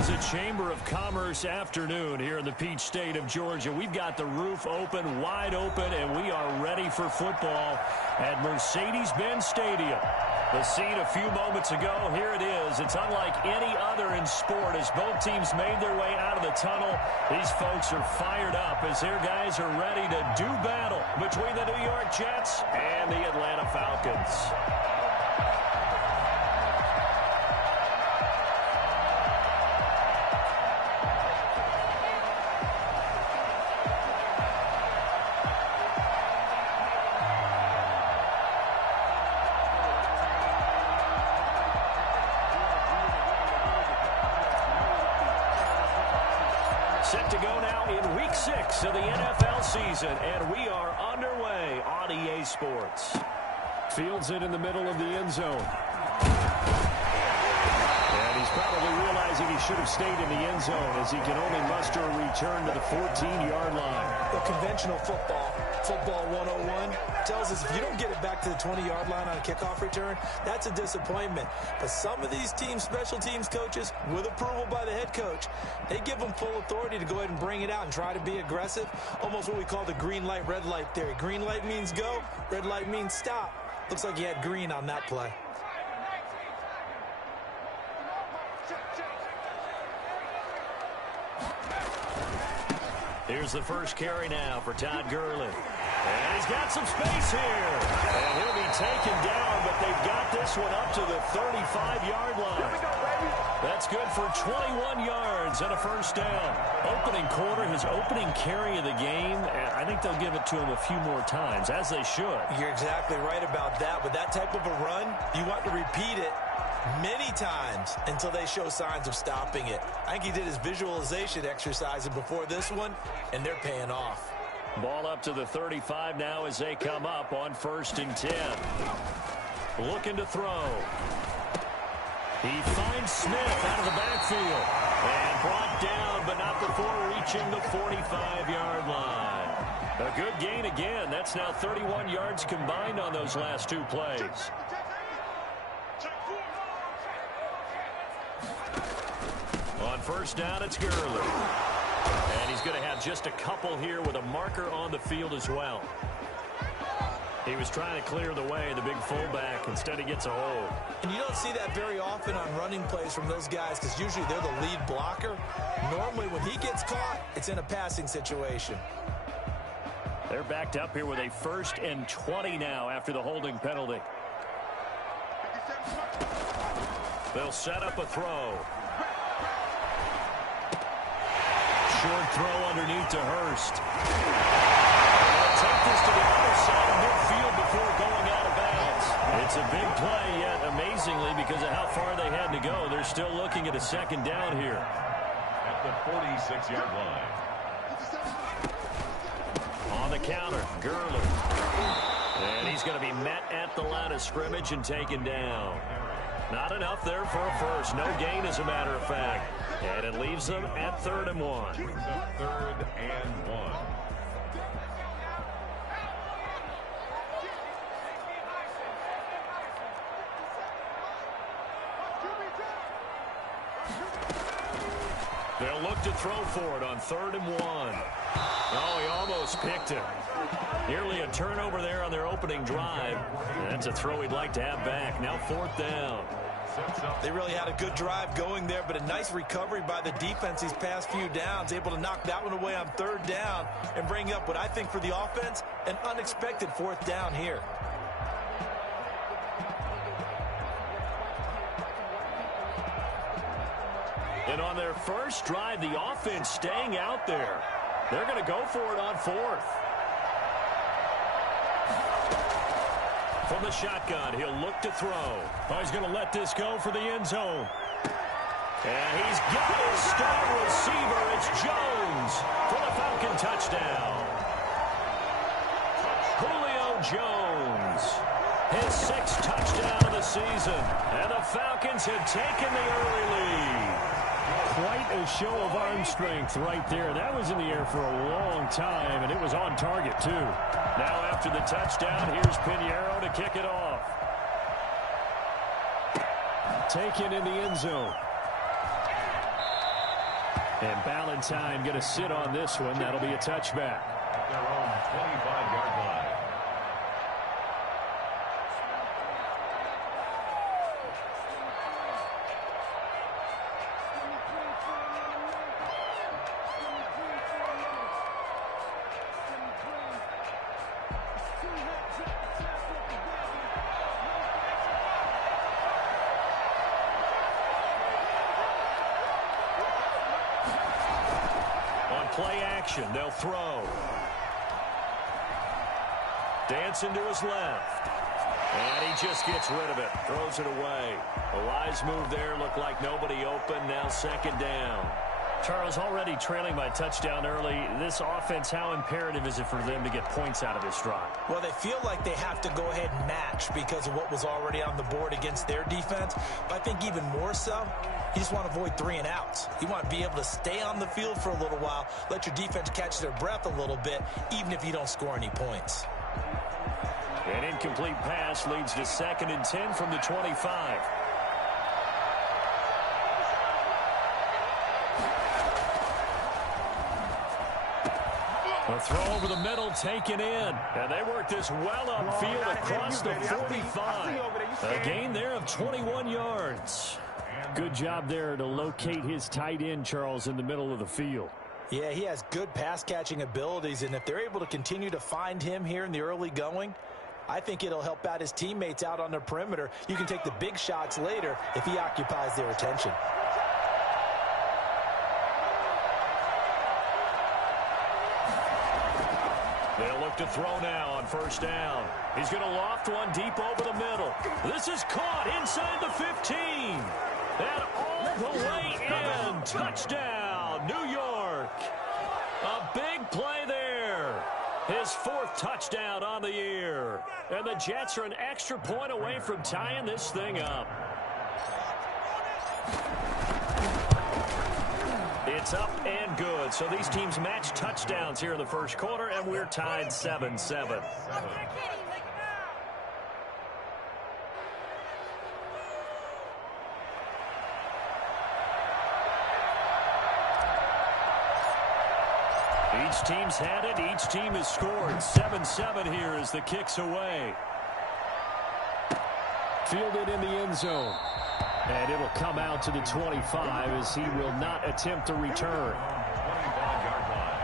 is a Chamber of Commerce afternoon here in the Peach State of Georgia. We've got the roof open, wide open, and we are ready for football at Mercedes-Benz Stadium. The scene a few moments ago, here it is. It's unlike any other in sport as both teams made their way out of the tunnel. These folks are fired up as their guys are ready to do battle between the New York Jets and the Atlanta Falcons. Set to go now in Week 6 of the NFL season, and we are underway on EA Sports. Fields it in the middle of the end zone. And he's probably realizing he should have stayed in the end zone as he can only muster a return to the 14-yard line. The conventional football 101, tells us if you don't get it back to the 20-yard line on a kickoff return, that's a disappointment. But some of these teams, special teams coaches, with approval by the head coach, they give them full authority to go ahead and bring it out and try to be aggressive. Almost what we call the green light, red light theory. Green light means go, red light means stop. Looks like he had green on that play. Here's the first carry now for Todd Gurley. And he's got some space here. And he'll be taken down, but they've got this one up to the 35-yard line. That's good for 21 yards and a first down. Opening quarter, his opening carry of the game, I think they'll give it to him a few more times, as they should. You're exactly right about that. With that type of a run, you want to repeat it many times until they show signs of stopping it. I think he did his visualization exercise before this one, and they're paying off. Ball up to the 35 now as they come up on 1st and 10. Looking to throw. He finds Smith out of the backfield. And brought down, but not before reaching the 45-yard line. A good gain again. That's now 31 yards combined on those last two plays. On 1st down, it's Gurley. And he's going to have just a couple here with a marker on the field as well. He was trying to clear the way, the big fullback. Instead, he gets a hold. And you don't see that very often on running plays from those guys because usually they're the lead blocker. Normally, when he gets caught, it's in a passing situation. They're backed up here with a 1st and 20 now after the holding penalty. They'll set up a throw. Short throw underneath to Hurst. They'll take this to the other side of midfield before going out of bounds. It's a big play, yet amazingly, because of how far they had to go, they're still looking at a 2nd down here. At the 46-yard line. On the counter, Gurley. And he's going to be met at the line of scrimmage and taken down. Not enough there for a first. No gain, as a matter of fact. And it leaves them at 3rd and 1. 3rd and 1. They'll look to throw for it on 3rd and 1. Oh, he almost picked it. Nearly a turnover there on their opening drive. That's a throw he'd like to have back. Now 4th down. They really had a good drive going there, but a nice recovery by the defense these past few downs, able to knock that one away on 3rd down and bring up what I think for the offense, an unexpected 4th down here. And on their first drive, the offense staying out there. They're going to go for it on 4th. From the shotgun, he'll look to throw. Oh, he's going to let this go for the end zone. And he's got his star receiver. It's Jones for the Falcon touchdown. Julio Jones, his 6th touchdown of the season. And the Falcons have taken the early lead. Quite a show of arm strength right there. That was in the air for a long time, and it was on target, too. Now after the touchdown, here's Pinheiro to kick it off. Taken in the end zone. And Ballantyne going to sit on this one. That'll be a touchback. At their own 25-yard line. Play action. They'll throw. Dancing to his left. And he just gets rid of it. Throws it away. A wise move there. Looked like nobody open. Now second down. Charles, already trailing by touchdown early. This offense, how imperative is it for them to get points out of this drive? Well, they feel like they have to go ahead and match because of what was already on the board against their defense. But I think even more so, you just want to avoid 3 and outs. You want to be able to stay on the field for a little while, let your defense catch their breath a little bit, even if you don't score any points. An incomplete pass leads to 2nd and 10 from the 25. A throw over the middle, taken in. And they work this well upfield across the 45. A gain there of 21 yards. Good job there to locate his tight end, Charles, in the middle of the field. Yeah, he has good pass-catching abilities, and if they're able to continue to find him here in the early going, I think it'll help out his teammates out on the perimeter. You can take the big shots later if he occupies their attention. They'll look to throw now on first down. He's going to loft one deep over the middle. This is caught inside the 15. And all the way in. Touchdown, New York. A big play there. His 4th touchdown on the year. And the Jets are an extra point away from tying this thing up. It's up and good. So these teams match touchdowns here in the first quarter, and we're tied 7-7. Each team's had it. Each team has scored. 7-7 here as the kick's away. Fielded in the end zone. And it'll come out to the 25 as he will not attempt to return. 25-yard line.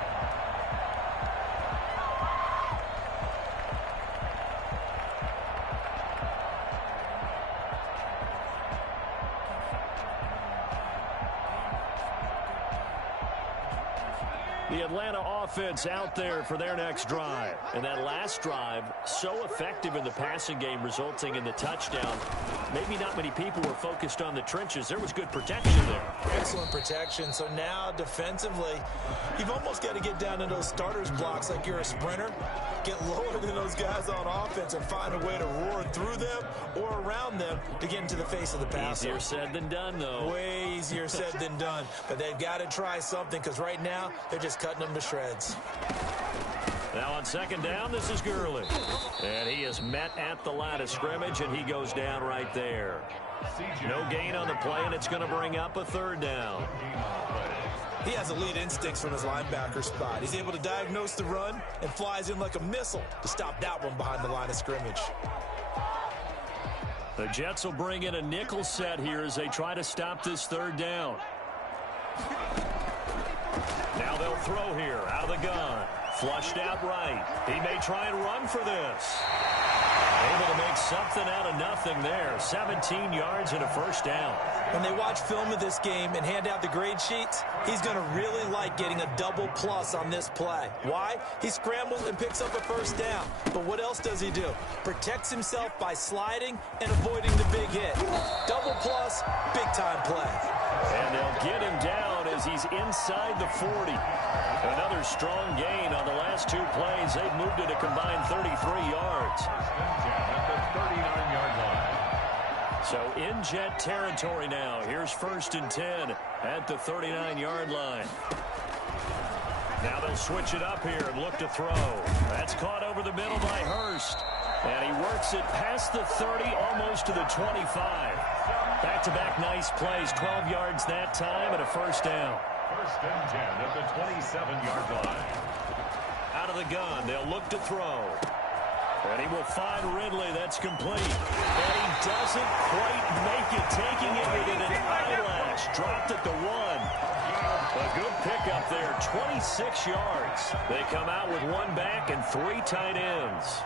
The Atlanta offense out there for their next drive. And that last drive, so effective in the passing game, resulting in the touchdown. Maybe not many people were focused on the trenches. There was good protection there. Excellent protection. So now defensively, you've almost got to get down to those starters blocks like you're a sprinter. Get lower than those guys on offense and find a way to roar through them or around them to get into the face of the passer. Easier said than done, though. Way easier said than done. But they've got to try something because right now they're just cutting them to shreds. Now on second down, this is Gurley. And he is met at the line of scrimmage, and he goes down right there. No gain on the play, and it's going to bring up a 3rd down. He has elite instincts from his linebacker spot. He's able to diagnose the run and flies in like a missile to stop that one behind the line of scrimmage. The Jets will bring in a nickel set here as they try to stop this 3rd down. Now they'll throw here out of the gun. Flushed out right. He may try and run for this. Able to make something out of nothing there. 17 yards and a 1st down. When they watch film of this game and hand out the grade sheets, he's going to really like getting a double plus on this play. Why? He scrambles and picks up a 1st down. But what else does he do? Protects himself by sliding and avoiding the big hit. Double plus, big time play. And they'll get him down as he's inside the 40. Another strong gain on the last 2 plays. They've moved it a combined 33 yards. At the 39-yard line. So in Jet territory now. Here's 1st and 10 at the 39-yard line. Now they'll switch it up here and look to throw. That's caught over the middle by Hurst. And he works it past the 30, almost to the 25. Back-to-back nice plays, 12 yards that time and a 1st down. First and 10 at the 27-yard line. Out of the gun, they'll look to throw. And he will find Ridley. That's complete. And he doesn't quite make it, taking it within an eyelash. Dropped at the 1. A good pickup there, 26 yards. They come out with 1 back and 3 tight ends.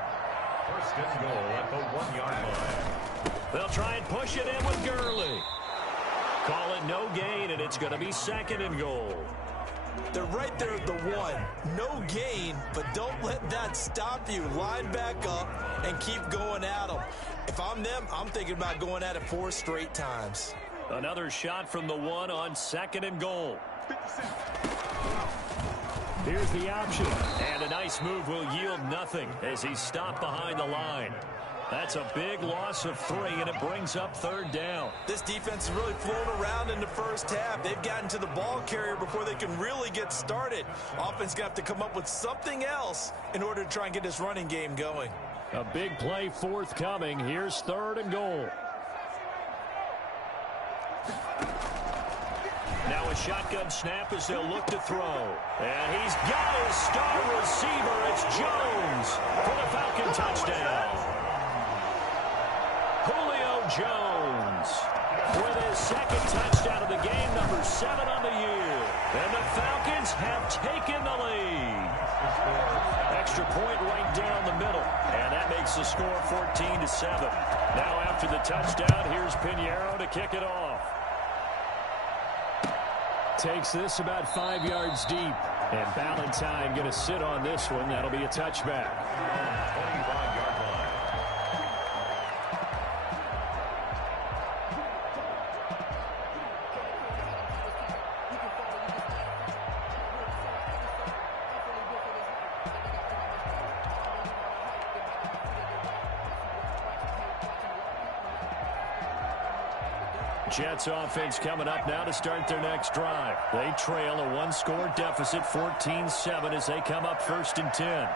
First and goal at the 1-yard line. They'll try and push it in with Gurley. Call it no gain, and it's going to be 2nd and goal. They're right there at the 1. No gain, but don't let that stop you. Line back up and keep going at them. If I'm them, I'm thinking about going at it 4 straight times. Another shot from the 1 on 2nd and goal. Here's the option. And a nice move will yield nothing as he's stopped behind the line. That's a big loss of 3, and it brings up 3rd down. This defense has really flown around in the first half. They've gotten to the ball carrier before they can really get started. Offense going to have to come up with something else in order to try and get this running game going. A big play forthcoming. Here's 3rd and goal. Now a shotgun snap as they'll look to throw. And he's got his star receiver. It's Jones for the Falcon touchdown. Julio Jones with his 2nd touchdown of the game, number 7 on the year. And the Falcons have taken the lead. Extra point right down the middle. And that makes the score 14-7. Now after the touchdown, here's Pinheiro to kick it off. Takes this about 5 yards deep. And Valentine going to sit on this one. That'll be a touchback. 25-yard line. Jets offense coming up now to start their next drive. They trail a 1-score deficit, 14-7, as they come up 1st and 10.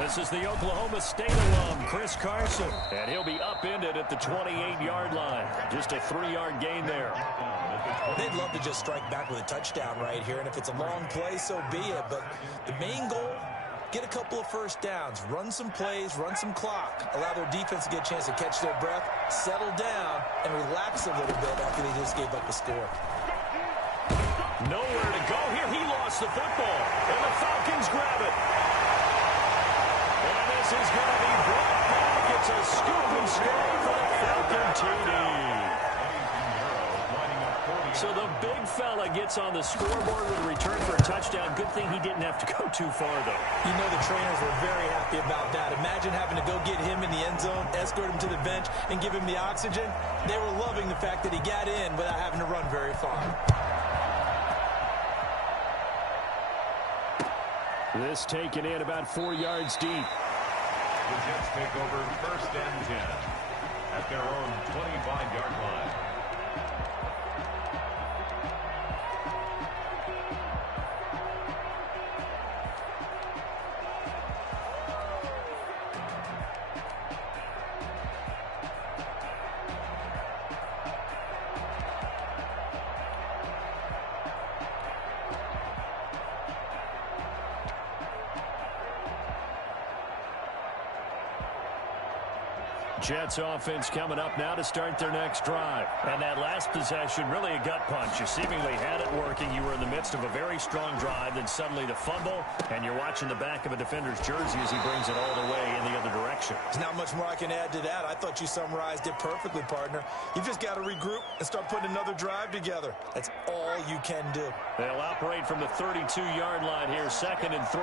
This is the Oklahoma State alum, Chris Carson. And he'll be upended at the 28-yard line. Just a 3-yard gain there. They'd love to just strike back with a touchdown right here. And if it's a long play, so be it. But the main goal, get a couple of first downs, run some plays, run some clock, allow their defense to get a chance to catch their breath, settle down, and relax a little bit after they just gave up a score. Nowhere to go here. He lost the football, and the Falcons grab it. And this is going to be brought back. It's a scoop and score for the Falcon TD. So the big fella gets on the scoreboard with a return for a touchdown. Good thing he didn't have to go too far, though. You know the trainers were very happy about that. Imagine having to go get him in the end zone, escort him to the bench, and give him the oxygen. They were loving the fact that he got in without having to run very far. This taken in about 4 yards deep. The Jets take over 1st and 10 at their own 25-yard line. Jets offense coming up now to start their next drive. And that last possession, really a gut punch. You seemingly had it working. You were in the midst of a very strong drive, then suddenly the fumble, and you're watching the back of a defender's jersey as he brings it all the way in the other direction. There's not much more I can add to that. I thought you summarized it perfectly, partner. You've just got to regroup and start putting another drive together. That's all you can do. They'll operate from the 32-yard line here, 2nd and 3.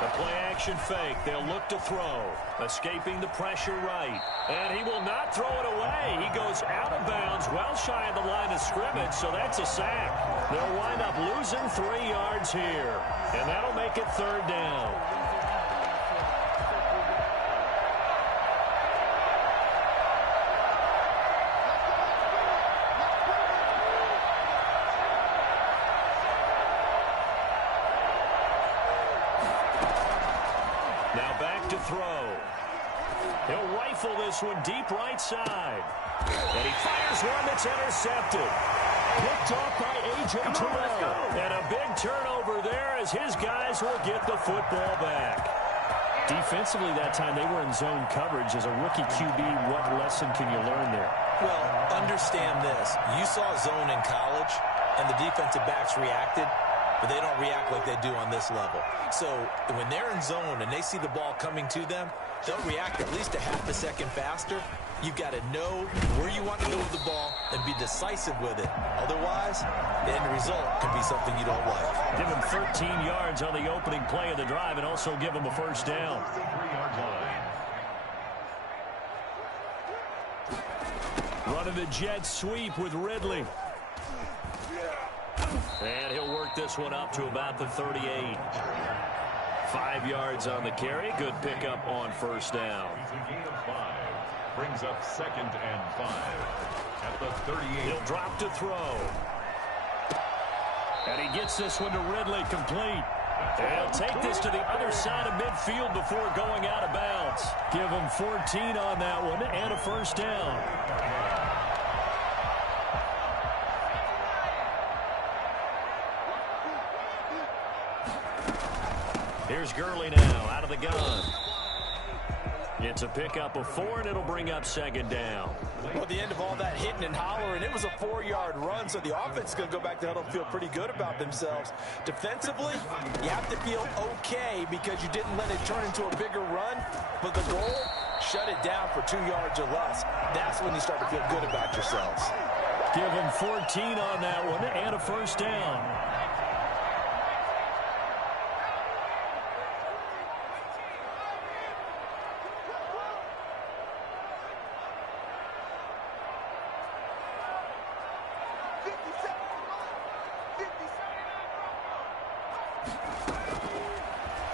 The play-action fake. They'll look to throw. Escaping the pressure right. And he will not throw it away. He goes out of bounds, well shy of the line of scrimmage, so that's a sack. They'll wind up losing 3 yards here. And that'll make it 3rd down. Now back to throw. He'll rifle this one deep right side. And he fires one that's intercepted. Picked off by A.J. Terrell. And a big turnover there as his guys will get the football back. Defensively that time they were in zone coverage. As a rookie QB, what lesson can you learn there? Well, understand this. You saw zone in college, and the defensive backs reacted, but they don't react like they do on this level. So when they're in zone and they see the ball coming to them, they'll react at least a half a second faster. You've got to know where you want to go with the ball and be decisive with it. Otherwise, the end result can be something you don't like. Give him 13 yards on the opening play of the drive and also give him a first down. 3-yard line. Running the jet sweep with Ridley. And he'll work this one up to about the 38. 5 yards on the carry. Good pickup on first down. He's a gain of 5. Brings up 2nd and 5. At the 38. He'll drop to throw. And he gets this one to Ridley complete. And he'll take this to the other side of midfield before going out of bounds. Give him 14 on that one and a first down. Here's Gurley now out of the gun. It's a pickup of 4, and it'll bring up 2nd down. Well, at the end of all that hitting and hollering, it was a 4-yard run, so the offense is going to go back to huddle and feel pretty good about themselves. Defensively, you have to feel okay because you didn't let it turn into a bigger run, but the goal, shut it down for 2 yards or less. That's when you start to feel good about yourselves. Give him 14 on that one and a first down.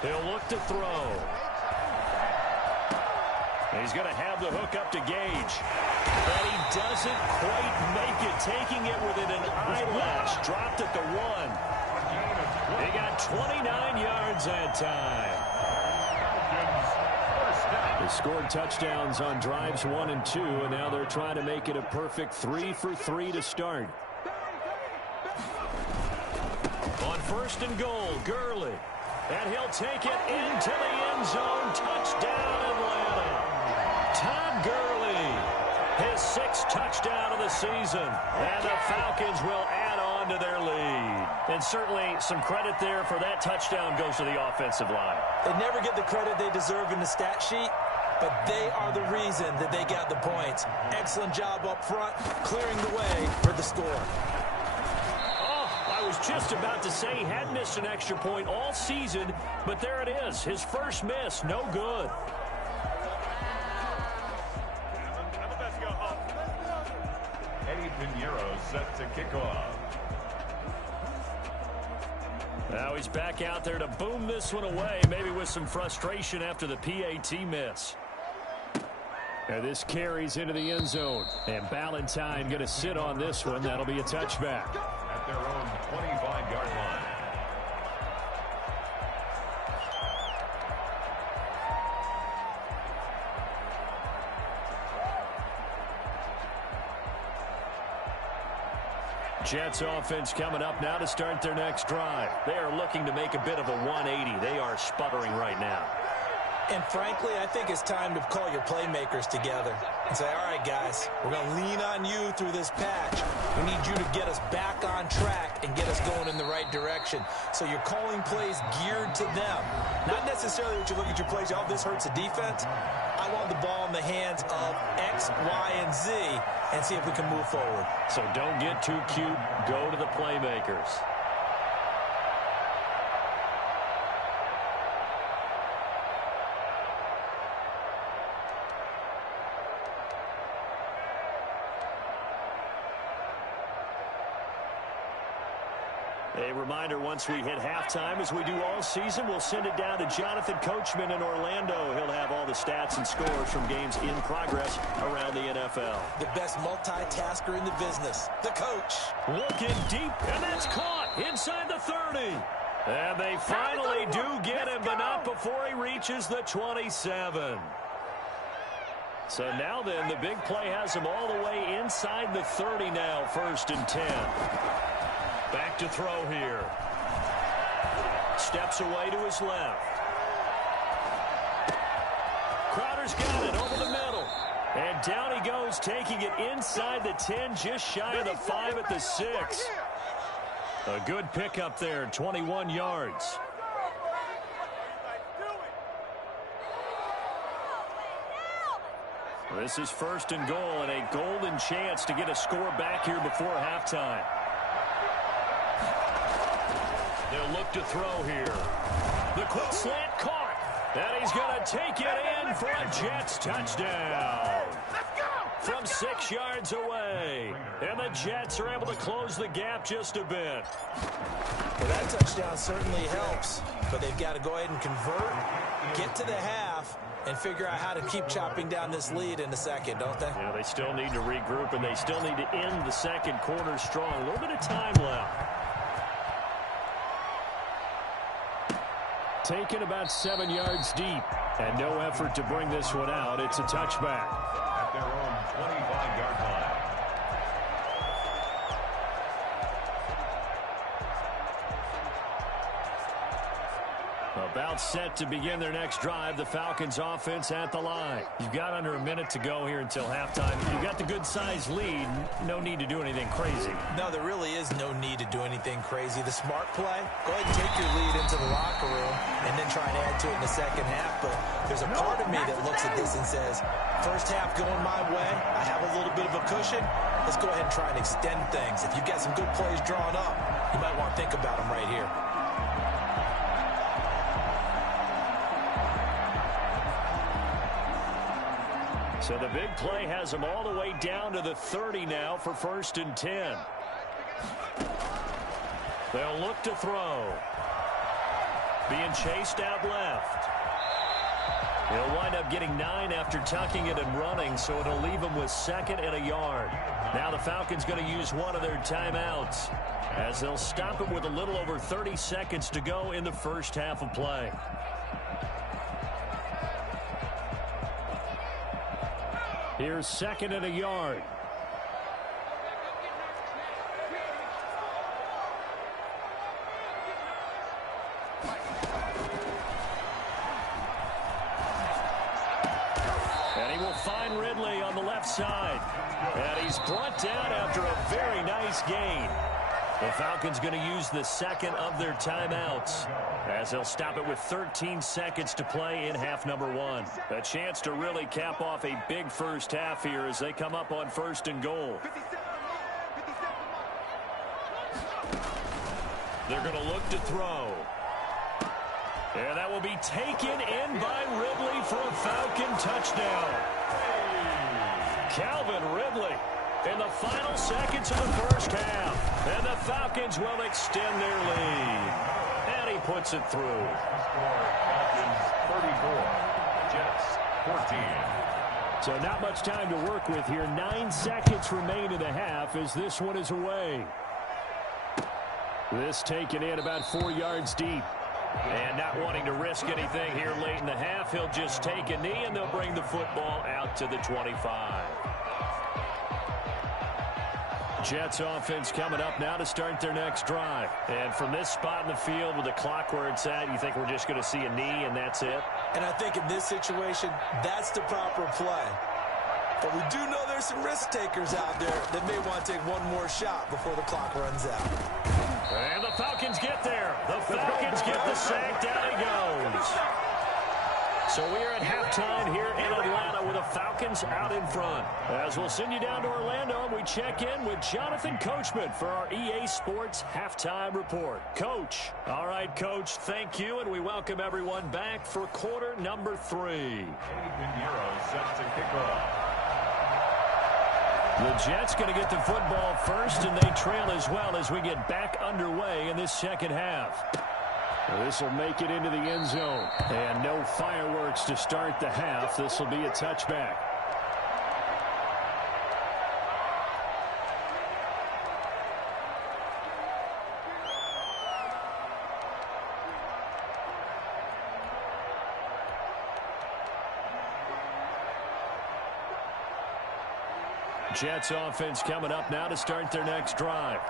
He'll look to throw. And he's going to have the hook up to Gage. But he doesn't quite make it, taking it within an eyelash. Dropped at the 1. They got 29 yards that time. They scored touchdowns on drives 1 and 2, and now they're trying to make it a perfect 3 for 3 to start. On 1st and goal, Gurley. And he'll take it into the end zone. Touchdown, Atlanta. Todd Gurley, his 6th touchdown of the season. And the Falcons will add on to their lead. And certainly some credit there for that touchdown goes to the offensive line. They never get the credit they deserve in the stat sheet, but they are the reason that they got the points. Excellent job up front, clearing the way for the score. I was just about to say he had missed an extra point all season, but there it is. His first miss, no good. Eddie Pinheiro set to kick off. Now he's back out there to boom this one away, maybe with some frustration after the PAT miss. And this carries into the end zone. And Ballantyne going to sit on this one. That'll be a touchback. At their own 25-yard line. Jets offense coming up now to start their next drive. They are looking to make a bit of a 180. They are sputtering right now. And frankly, I think it's time to call your playmakers together and say, all right, guys, we're going to lean on you through this patch. We need you to get us back on track and get us going in the right direction. So you're calling plays geared to them. Not necessarily what you look at your plays, oh, this hurts the defense. I want the ball in the hands of X, Y, and Z and see if we can move forward. So don't get too cute. Go to the playmakers. A reminder, once we hit halftime, as we do all season, we'll send it down to Jonathan Coachman in Orlando. He'll have all the stats and scores from games in progress around the NFL. The best multitasker in the business, the coach. Looking deep, and that's caught inside the 30. And they finally do get him, but not before he reaches the 27. So now then, the big play has him all the way inside the 30 now, 1st and 10. Back to throw here. Steps away to his left. Crowder's got it over the middle. And down he goes, taking it inside the 10, just shy of the 5 at the 6. A good pickup there, 21 yards. This is 1st and goal and a golden chance to get a score back here before halftime. They'll look to throw here. The quick slant caught. And he's going to take it in for a Jets touchdown. From 6 yards away. And the Jets are able to close the gap just a bit. Well, that touchdown certainly helps. But they've got to go ahead and convert, get to the half, and figure out how to keep chopping down this lead in the second, don't they? Yeah, they still need to regroup, and they still need to end the second quarter strong. A little bit of time left. Taken about 7 yards deep, and no effort to bring this one out. It's a touchback. At their own 25-yard line. About set to begin their next drive. The Falcons offense at the line. You've got under a minute to go here until halftime. You've got the good-sized lead. No need to do anything crazy. No, there really is no need to do anything crazy. The smart play, go ahead and take your lead into the locker room and then try and add to it in the second half. But there's a part of me that looks at this and says, first half going my way, I have a little bit of a cushion. Let's go ahead and try and extend things. If you've got some good plays drawn up, you might want to think about them right here. So the big play has them all the way down to the 30 now for 1st and 10. They'll look to throw. Being chased out left. He'll wind up getting 9 after tucking it and running, so it'll leave him with 2nd and a yard. Now the Falcons going to use one of their timeouts as they'll stop him with a little over 30 seconds to go in the first half of play. Here's 2nd and a yard. And he will find Ridley on the left side. And he's brought down after a very nice gain. The Falcons going to use the 2nd of their timeouts as they'll stop it with 13 seconds to play in half number 1. A chance to really cap off a big first half here as they come up on 1st and goal. They're going to look to throw. And that will be taken in by Ridley for a Falcon touchdown. Calvin Ridley in the final seconds of the first half. And the Falcons will extend their lead. And he puts it through. Falcons 34, Jets 14. So not much time to work with here. 9 seconds remain in the half as this one is away. This taken in about 4 yards deep. And not wanting to risk anything here late in the half, he'll just take a knee and they'll bring the football out to the 25. Jets offense coming up now to start their next drive. And from this spot in the field with the clock where it's at, you think we're just going to see a knee and that's it? And I think in this situation, that's the proper play. But we do know there's some risk takers out there that may want to take one more shot before the clock runs out. And the Falcons get there. The Falcons get the sack. Down he goes. So we are at halftime here in Atlanta with the Falcons out in front. As we'll send you down to Orlando, and we check in with Jonathan Coachman for our EA Sports Halftime Report. Coach. All right, Coach, thank you, and we welcome everyone back for quarter number 3. Set to kick off. The Jets going to get the football first, and they trail as well as we get back underway in this second half. This will make it into the end zone. And no fireworks to start the half. This will be a touchback. Jets offense coming up now to start their next drive.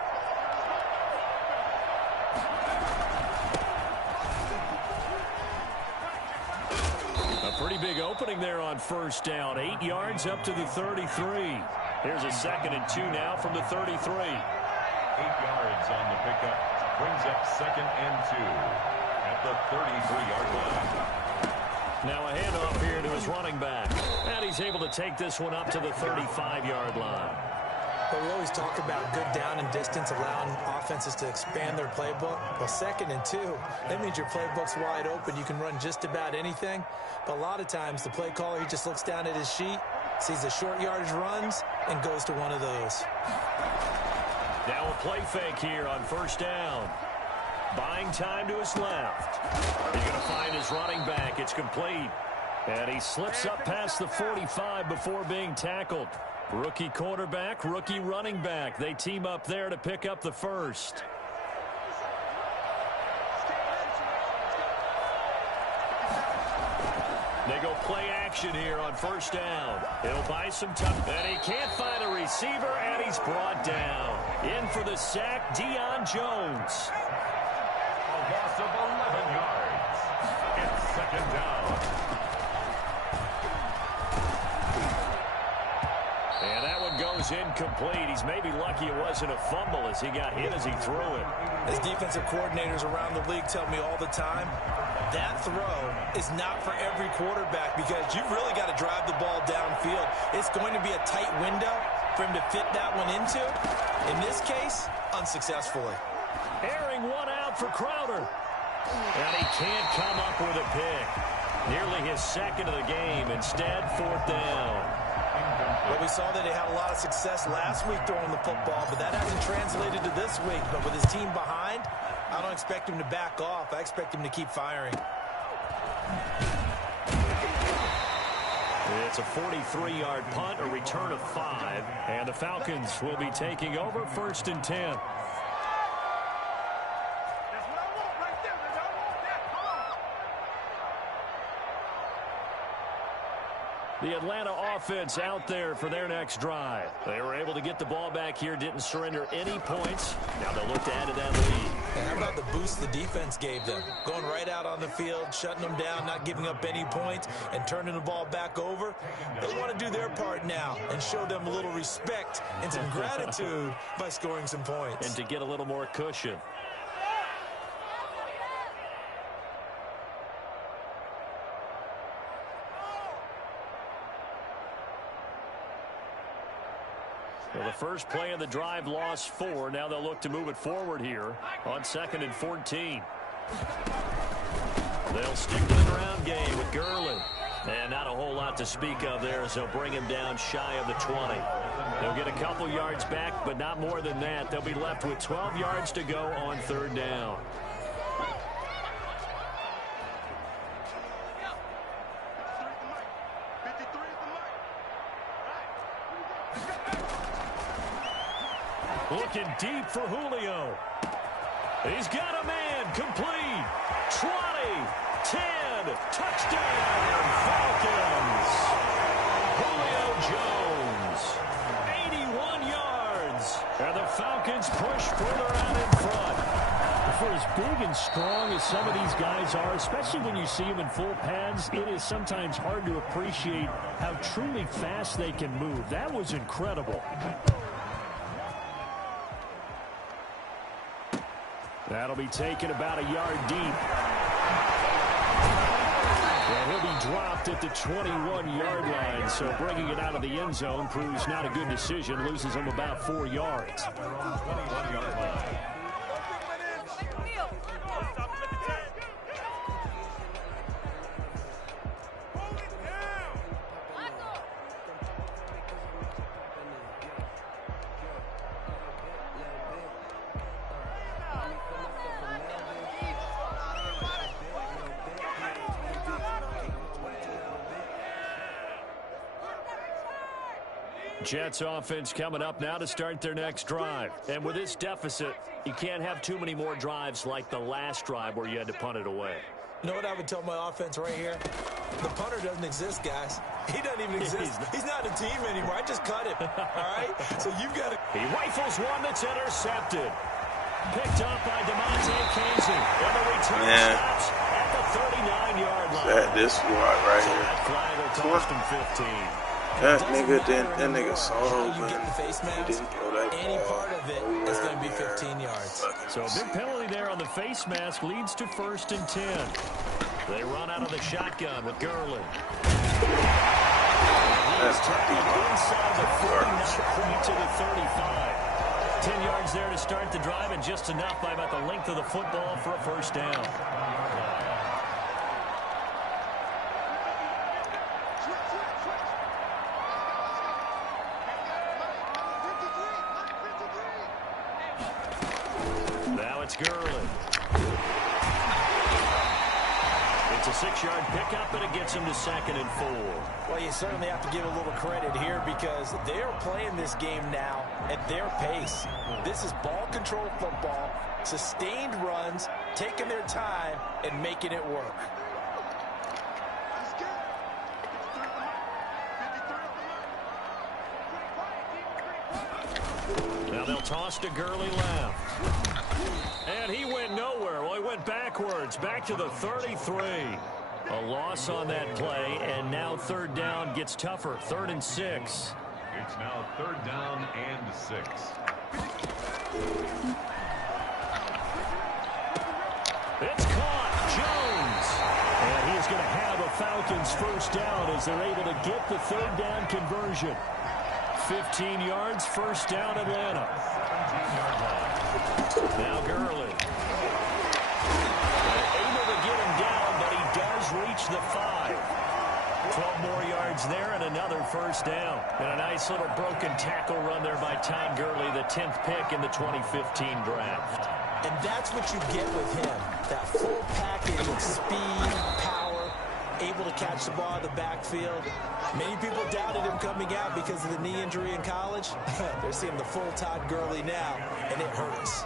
A pretty big opening there on first down. 8 yards up to the 33. Here's a 2nd and 2 now from the 33. 8 yards on the pickup. Brings up 2nd and 2 at the 33-yard line. Now a handoff here to his running back. And he's able to take this one up to the 35-yard line. But we always talk about good down and distance, allowing offenses to expand their playbook. Well, 2nd and 2, that means your playbook's wide open. You can run just about anything. But a lot of times, the play caller, he just looks down at his sheet, sees the short yardage runs, and goes to one of those. Now a play fake here on first down. Buying time to his left. He's going to find his running back. It's complete. And he slips up past the 45 before being tackled. Rookie quarterback, rookie running back. They team up there to pick up the first. They go play action here on first down. He'll buy some time. And he can't find a receiver, and he's brought down. In for the sack, Deion Jones. A loss of 11 yards. It's 2nd down. And that one goes incomplete. He's maybe lucky it wasn't a fumble as he got hit as he threw it. As defensive coordinators around the league tell me all the time, that throw is not for every quarterback because you've really got to drive the ball downfield. It's going to be a tight window for him to fit that one into. In this case, unsuccessfully. Airing one out for Crowder. And he can't come up with a pick. Nearly his 2nd of the game. Instead, 4th down. Well, we saw that he had a lot of success last week throwing the football, but that hasn't translated to this week. But with his team behind, I don't expect him to back off. I expect him to keep firing. It's a 43-yard punt, a return of 5, and the Falcons will be taking over 1st and 10. The Atlanta offense out there for their next drive. They were able to get the ball back here, didn't surrender any points. Now they'll look to add to that lead. And how about the boost the defense gave them? Going right out on the field, shutting them down, not giving up any points, and turning the ball back over. They want to do their part now and show them a little respect and some gratitude by scoring some points. And to get a little more cushion. Well, the first play of the drive lost 4. Now they'll look to move it forward here on 2nd and 14. They'll stick to the ground game with Gurley. And not a whole lot to speak of there as they'll bring him down shy of the 20. They'll get a couple yards back, but not more than that. They'll be left with 12 yards to go on 3rd down. Looking deep for Julio. He's got a man. Complete. 20. 10. Touchdown. Falcons. Julio Jones. 81 yards. And the Falcons push further out in front. For as big and strong as some of these guys are, especially when you see them in full pads, it is sometimes hard to appreciate how truly fast they can move. That was incredible. That'll be taken about a yard deep. And he'll be dropped at the 21-yard line, so bringing it out of the end zone proves not a good decision. Loses him about 4 yards. 21-yard line. Jets offense coming up now to start their next drive. And with this deficit, you can't have too many more drives like the last drive where you had to punt it away. You know what I would tell my offense right here? The punter doesn't exist, guys. He doesn't even exist. He's not a team anymore. I just cut him. All right? So you've got to... He rifles one that's intercepted. Picked up by DeMonte Casey. And the return stops at the 39-yard line. This squad right So here. that flag will cost him 15. That nigga saw how him, you get the face he mask. didn't throw that Any ball. part of it is going to be 15 yards. So a big penalty there on the face mask leads to 1st and 10. They run out of the shotgun with Gurley. That's Inside the 40, not quite to the 35. 10 yards there to start the drive, and just enough by about the length of the football for a first down. Now it's Gurley. It's a 6-yard pickup, and it gets him to 2nd and 4. Well, you certainly have to give a little credit here because they're playing this game now at their pace. This is ball control football, sustained runs, taking their time, and making it work. Now they'll toss to Gurley left. And he went nowhere. Well, he went backwards, back to the 33. A loss on that play, and now 3rd down gets tougher. 3rd and 6. It's now 3rd down and 6. It's caught. Jones. And he's going to have a Falcons first down as they're able to get the 3rd down conversion. 15 yards, first down, Atlanta. Now Gurley. Able to get him down, but he does reach the 5. 12 more yards there and another first down. And a nice little broken tackle run there by Todd Gurley, the 10th pick in the 2015 draft. And that's what you get with him, that full package of speed, power, able to catch the ball in the backfield. Many people doubted him coming out because of the knee injury in college. They're seeing the full Todd Gurley now, and it hurts.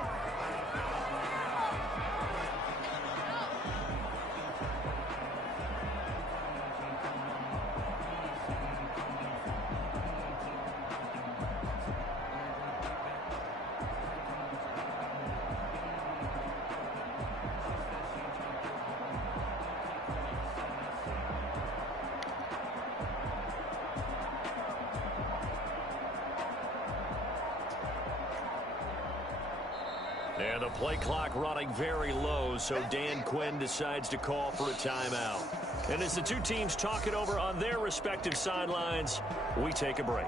And the play clock running very low, so Dan Quinn decides to call for a timeout. And as the two teams talk it over on their respective sidelines, we take a break.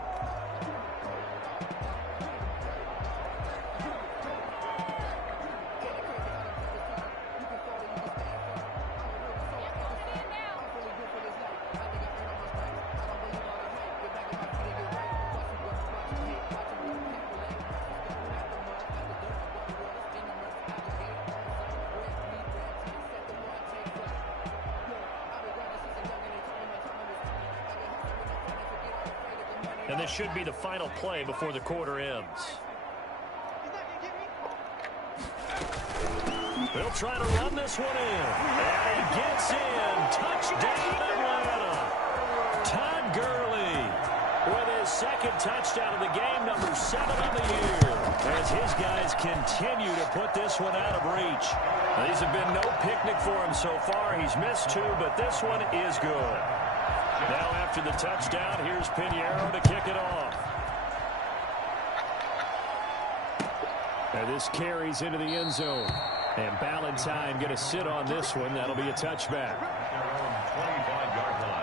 And this should be the final play before the quarter ends. They'll try to run this one in. And he gets in. Touchdown, Atlanta. Todd Gurley with his 2nd touchdown of the game, number 7 on the year. As his guys continue to put this one out of reach. These have been no picnic for him so far. He's missed 2, but this one is good. Now after the touchdown, here's Pinheiro to kick it off. And this carries into the end zone. And Ballantyne going to sit on this one. That'll be a touchback. 25-yard line.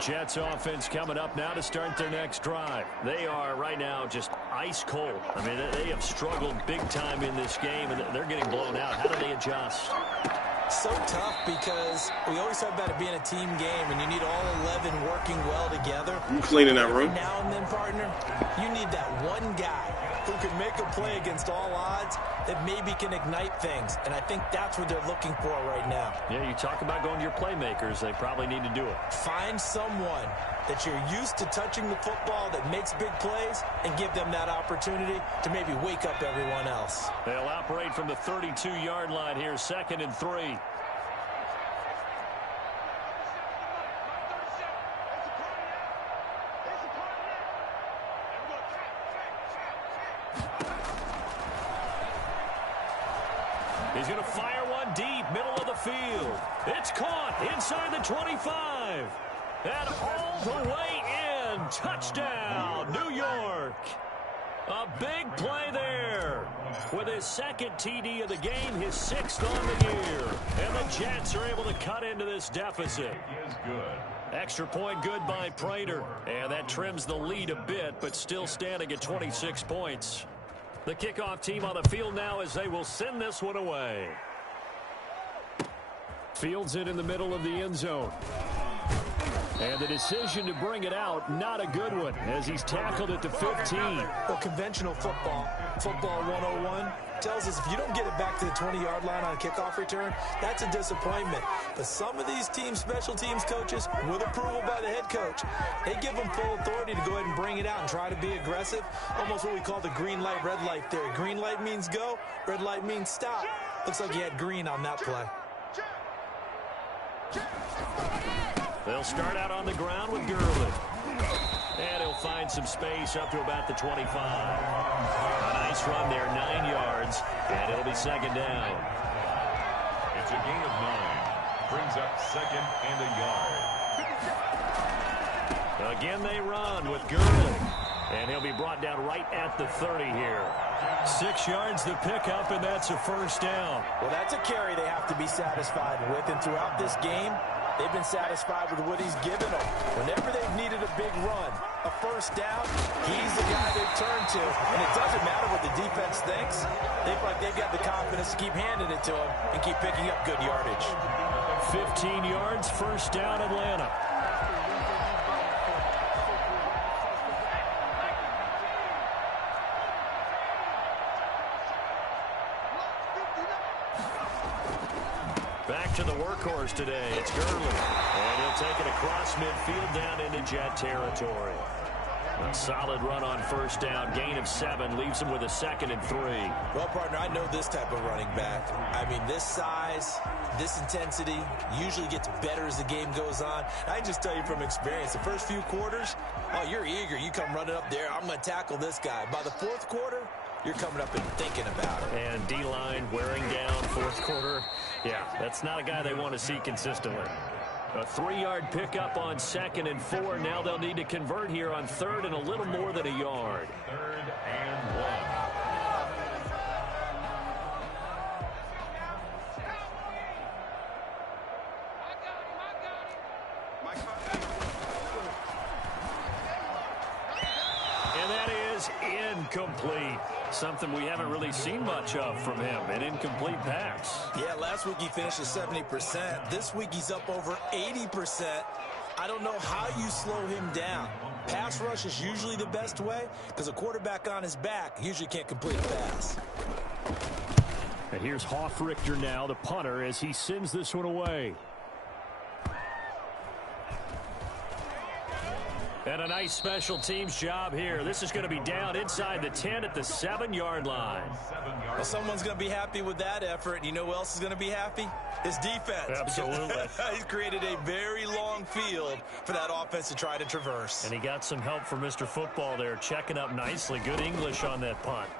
Jets offense coming up now to start their next drive. They are right now just ice cold. I mean, they have struggled big time in this game, and they're getting blown out. How do they adjust? So tough because we always talk about it being a team game, and you need all 11 working well together. You cleaning that room? Every now and then, partner, you need that one guy who can make a play against all odds that maybe can ignite things, and I think that's what they're looking for right now. Yeah, you talk about going to your playmakers. They probably need to do it. Find someone that you're used to touching the football that makes big plays and give them that opportunity to maybe wake up everyone else. They'll operate from the 32-yard line here, 2nd and 3. He's going to fire one deep, middle of the field. It's caught inside the 25. And all the way in. Touchdown, New York. A big play there. With his 2nd TD of the game, his 6th on the year. And the Jets are able to cut into this deficit. Extra point good by Prater. And that trims the lead a bit, but still standing at 26 points. The kickoff team on the field now as they will send this one away. Fields it in the middle of the end zone. And the decision to bring it out, not a good one, as he's tackled at the 15. Well, conventional football 101, tells us if you don't get it back to the 20-yard line on a kickoff return, that's a disappointment. But some of these special teams coaches, with approval by the head coach, they give them full authority to go ahead and bring it out and try to be aggressive. Almost what we call the green light, red light theory. Green light means go, red light means stop. Looks like he had green on that play. They'll start out on the ground with Gurley. And he'll find some space up to about the 25. A nice run there, 9 yards, and it'll be 2nd down. It's a gain of 9. Brings up 2nd and a yard. Again, they run with Gurley. And he'll be brought down right at the 30 here. 6 yards to pick up, and that's a 1st down. Well, that's a carry they have to be satisfied with, and throughout this game, they've been satisfied with what he's given them. Whenever they've needed a big run, a 1st down, he's the guy they've turned to. And it doesn't matter what the defense thinks. They feel like they've got the confidence to keep handing it to him and keep picking up good yardage. 15 yards, 1st down, Atlanta. Back to the workhorse today. It's Gurley. And he'll take it across midfield down into Jet territory. A solid run on 1st down. Gain of 7 leaves him with a 2nd and 3. Well, partner, I know this type of running back. I mean, this size, this intensity usually gets better as the game goes on. I just tell you from experience, the first few quarters, oh, you're eager. You come running up there. I'm going to tackle this guy. By the 4th quarter, you're coming up and thinking about it. And D-line wearing down 4th quarter. Yeah, that's not a guy they want to see consistently. A 3-yard pickup on 2nd and 4. Now they'll need to convert here on 3rd and a little more than a yard. 3rd and 1. And that is incomplete. Something we haven't really seen much of from him, an incomplete pass. Yeah, last week he finished at 70%. This week he's up over 80%. I don't know how you slow him down. Pass rush is usually the best way because a quarterback on his back usually can't complete a pass. And here's Hoffrichter now, the punter, as he sends this one away. And a nice special teams job here. This is going to be down inside the 10 at the 7-yard line. Well, someone's going to be happy with that effort. You know who else is going to be happy? His defense. Absolutely. He's created a very long field for that offense to try to traverse. And he got some help from Mr. Football there, checking up nicely. Good English on that punt.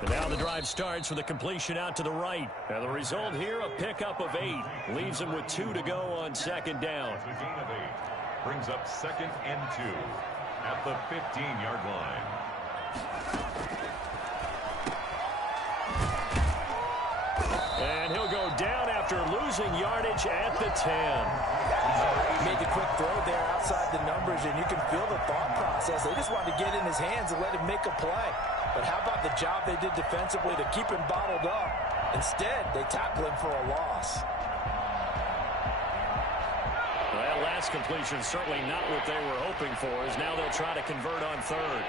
And now the drive starts with a completion out to the right. And the result here, a pickup of 8. Leaves him with 2 to go on 2nd down. The gain of 8 brings up 2nd and 2 at the 15-yard line. And he'll go down after losing yardage at the 10. Made the quick throw there outside the numbers, and you can feel the thought process. They just wanted to get in his hands and let him make a play. But how about the job they did defensively to keep him bottled up? Instead, they tackle him for a loss. Well, last completion certainly not what they were hoping for, as now they'll try to convert on third.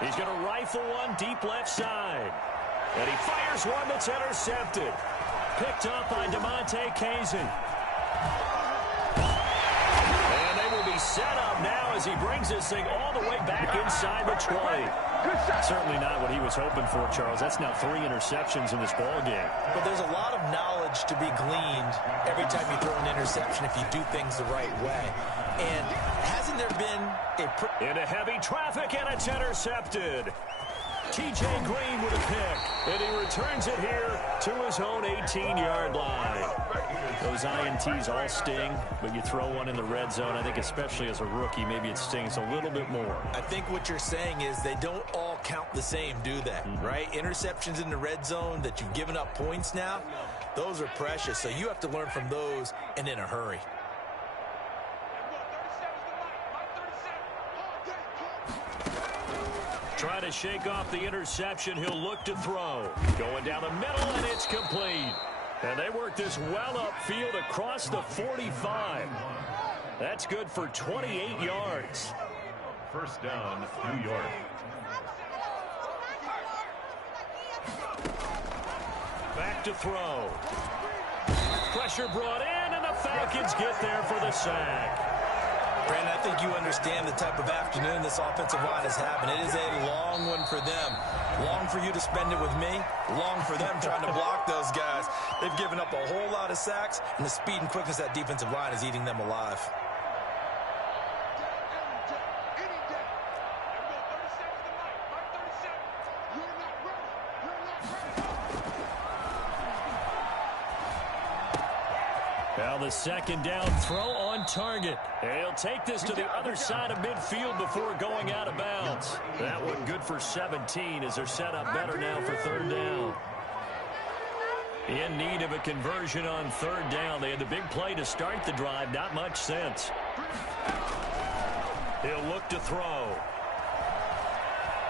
He's going to rifle one deep left side. And he fires one that's intercepted. Picked up by DeMonte Kazin. And they will be set up now as he brings this thing all the way back inside the 20. Certainly not what he was hoping for, Charles. That's now 3 interceptions in this ball game. But there's a lot of knowledge to be gleaned every time you throw an interception if you do things the right way. And hasn't there been a... Into heavy traffic, and it's intercepted. T.J. Green with a pick, and he returns it here to his own 18-yard line. Those INTs all sting, but you throw one in the red zone, I think especially as a rookie, maybe it stings a little bit more. I think what you're saying is they don't all count the same, do they? Right? Interceptions in the red zone that you've given up points now, those are precious. So you have to learn from those and in a hurry. Trying to shake off the interception. He'll look to throw. Going down the middle, and it's complete. And they work this well upfield across the 45. That's good for 28 yards. First down, New York. Back to throw. Pressure brought in, and the Falcons get there for the sack. Brandon, I think you understand the type of afternoon this offensive line is having. It is a long one for them. Long for you to spend it with me. Long for them trying to block those guys. They've given up a whole lot of sacks, and the speed and quickness of that defensive line is eating them alive. Now the second down throw on target. And he'll take this to the other side of midfield before going out of bounds. That one good for 17 as they're set up better now for third down. In need of a conversion on third down. They had the big play to start the drive. Not much sense. He'll look to throw.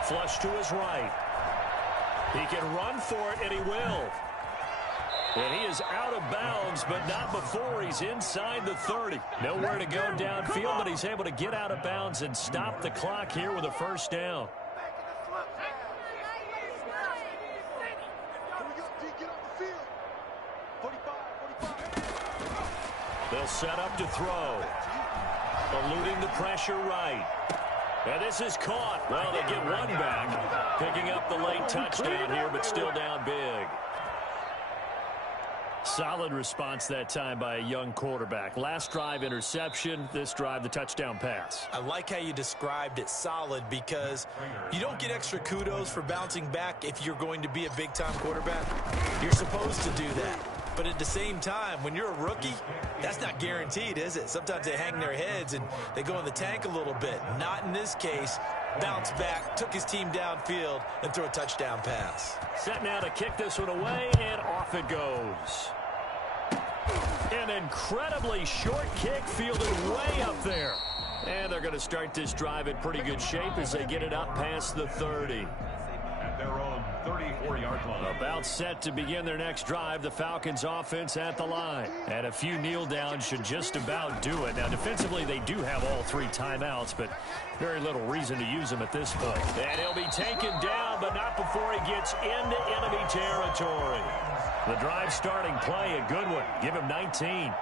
Flush to his right. He can run for it, and he will. And he is out of bounds, but not before he's inside the 30. Nowhere to go downfield, but he's able to get out of bounds and stop the clock here with a first down. They'll set up to throw. Eluding the pressure right. And this is caught. Well, they get one back. Picking up the late touchdown here, but still down big. Solid response that time by a young quarterback. Last drive, interception. This drive, the touchdown pass. I like how you described it, solid, because you don't get extra kudos for bouncing back if you're going to be a big-time quarterback. You're supposed to do that. But at the same time, when you're a rookie, that's not guaranteed, is it? Sometimes they hang their heads and they go in the tank a little bit. Not in this case. Bounced back, took his team downfield, and threw a touchdown pass. Set now to kick this one away, and off it goes. An incredibly short kick fielded way up there. And they're going to start this drive in pretty good shape as they get it up past the 30. At their own 34-yard line. About set to begin their next drive, the Falcons offense at the line. And a few kneel downs should just about do it. Now, defensively, they do have all 3 timeouts, but very little reason to use them at this point. And he'll be taken down, but not before he gets into enemy territory. The drive starting play, a good one. Give him 19.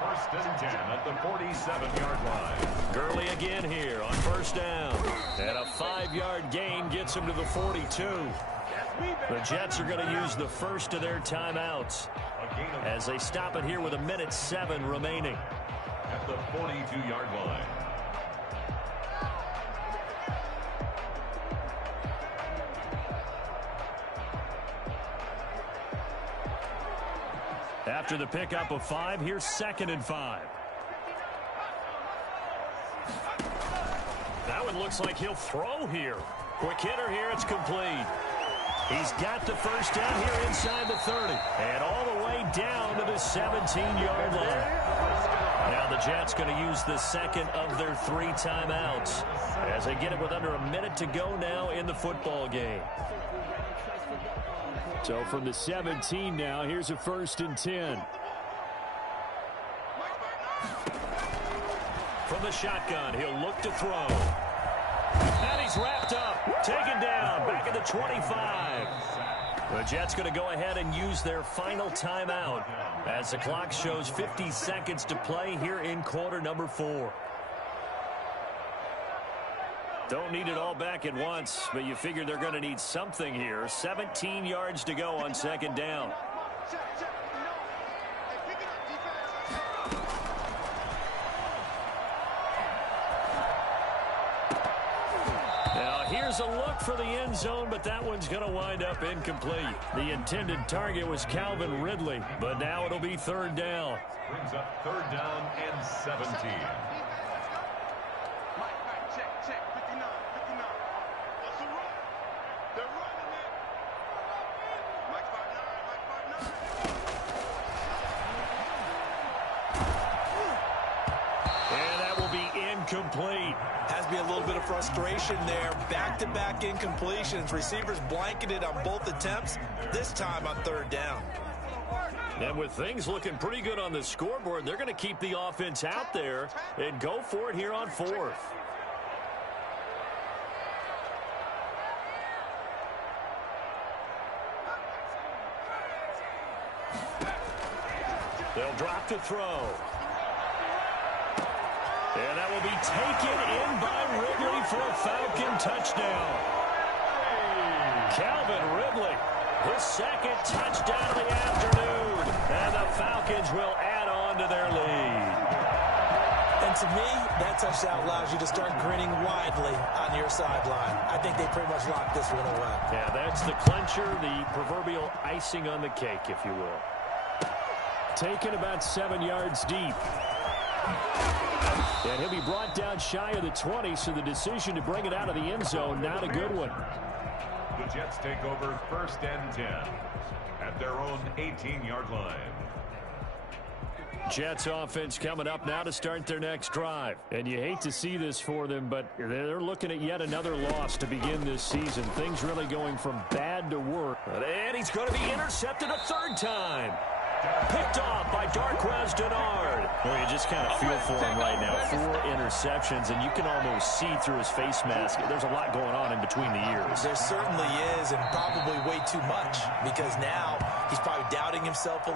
First and 10 at the 47-yard line. Gurley again here on first down. And a 5-yard gain gets him to the 42. The Jets are going to use the first of their timeouts as they stop it here with 1:07 remaining. At the 42-yard line. After the pickup of 5, here's 2nd and 5. That one looks like he'll throw here. Quick hitter here, it's complete. He's got the first down here inside the 30. And all the way down to the 17-yard line. Now the Jets going to use the second of their 3 timeouts as they get it with under a minute to go now in the football game. So from the 17 now, here's a 1st and 10. From the shotgun, he'll look to throw. And he's wrapped up, taken down, back at the 25. The Jets going to go ahead and use their final timeout as the clock shows 50 seconds to play here in quarter number 4. Don't need it all back at once, but you figure they're going to need something here. 17 yards to go on 2nd down. Here's a look for the end zone, but that one's going to wind up incomplete. The intended target was Calvin Ridley, but now it'll be 3rd down. Brings up 3rd down and 17. And that will be incomplete. Has to be a little bit of frustration there. Back-to-back incompletions. Receivers blanketed on both attempts, this time on 3rd down. And with things looking pretty good on the scoreboard, they're going to keep the offense out there and go for it here on 4th. They'll drop to throw. And that will be taken in by Ridley for a Falcon touchdown. Calvin Ridley, his 2nd touchdown of the afternoon. And the Falcons will add on to their lead. And to me, that touchdown allows you to start grinning widely on your sideline. I think they pretty much locked this one away. Yeah, that's the clincher, the proverbial icing on the cake, if you will. Taken about 7 yards deep. And he'll be brought down shy of the 20, so the decision to bring it out of the end zone, not a good one. The Jets take over 1st and 10 at their own 18-yard line. Jets offense coming up now to start their next drive. And you hate to see this for them, but they're looking at yet another loss to begin this season. Things really going from bad to worse. And he's going to be intercepted a 3rd time. Picked off by Darquez Dennard. Well, you just kind of feel for him right now. 4 interceptions, and you can almost see through his face mask. There's a lot going on in between the ears. There certainly is, and probably way too much, because now he's probably doubting himself a